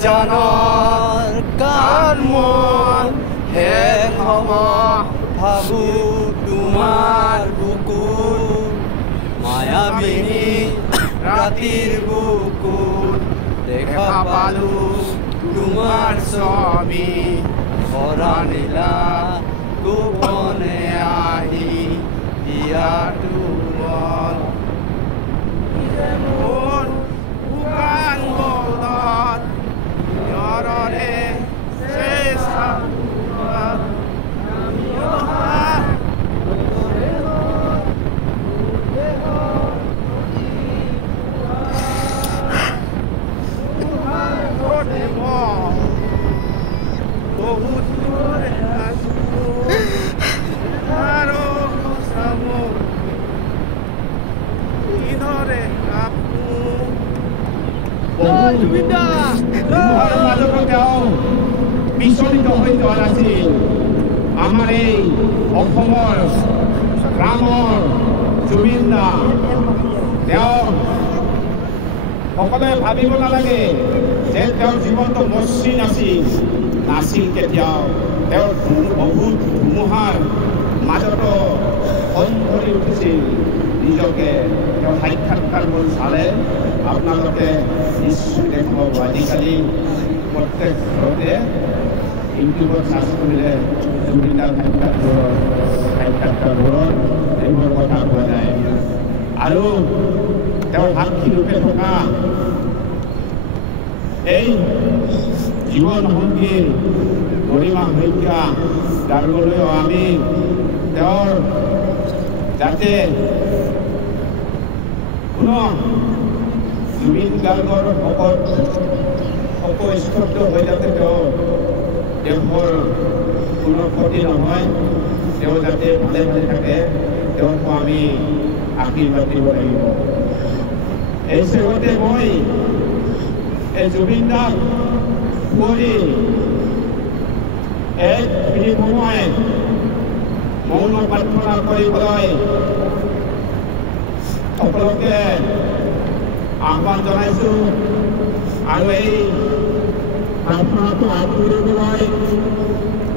অভিযানৰ কাৰ্মন শেষ হ'ব ভাবো তোমাৰ বুকুত মায়াবিনী ৰাতিৰ বুকুত দেখা পালো তোমাৰ ছবি ভৰা নীলা গোপনে আহি দিয়াটো মন মোৰ শুকান গলত জ্বৰৰে শেষ আমি অহা বহুত দূৰে আছো আৰু চামো কিদৰে বিচলিত হৈ যোৱা নাছিল আমাৰ এই অসমৰ গ্ৰামৰ জুবিন দা তেওঁ সকলোৱে ভাবিব নালাগে যে তেওঁৰ জীৱনটো মসৃণ নাছিল কেতিয়াও তেওঁৰ বহুত ধুমুহাৰ মাজতো ফোন কৰি উঠিছিল নিজকে তেওঁ সাক্ষাৎকাৰবোৰ চালে আপোনালোকে নিশ্চয় দেখুৱাব আজিকালি প্ৰত্যেক ঘৰতে ইউটিউবত চাৰ্চ কৰিলে জুবিন দাৰ সাক্ষাৎকাৰবোৰত এইবোৰ কথা পোৱা যায় আৰু তেওঁৰ সাক্ষীৰূপে থকা এই জীৱন সংগীৰ গৰিমা সংখ্যা গাবলৈ আমি তেওঁৰ যাতে কোনো জুবিন গাৰ্গৰ অপস্তব্ধ হৈ যাতে তেওঁ দেশৰ কোনো ক্ষতি নহয় তেওঁ যাতে ভালে ভালে থাকে তেওঁকো আমি আশীৰ্বাদ দিব লাগিব এই চেগতে মই এই জুবিন দাক কৰি এক মিনিট সময় মৌন প্ৰাৰ্থনা কৰিবলৈ সকলোকে আহ্বান জনাইছোঁ আৰু এই প্ৰাৰ্থনাটো আগবঢ়াবলৈ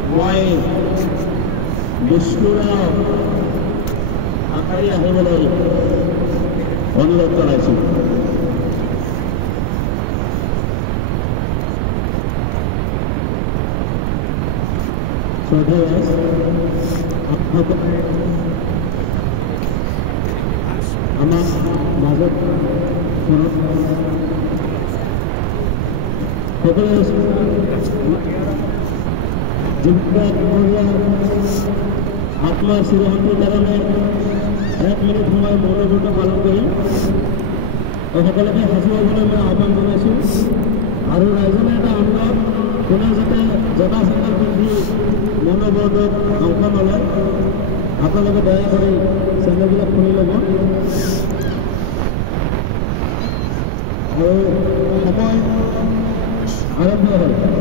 মই বিষ্ণুৰা আশাৰী আহিবলৈ অনুৰোধ জনাইছোঁ আমাৰ মাজত আত্মাৰ চিৰশান্তিৰ কাৰণে এক মিনিট সময় মৌনব্ৰত পালন কৰিম সকলোকে সাঁচিবলৈ মই আহ্বান জনাইছোঁ আৰু ৰাইজনে এটা অনুৰোধ কোনে যাতে জটা চেণ্ডেল পিন্ধি মৌনব্ৰতত অংশ নলয় আপোনালোকে দয়া কৰি চেণ্ডেলবিলাক খুলি ল'ব আৰু সময় আৰম্ভ হয়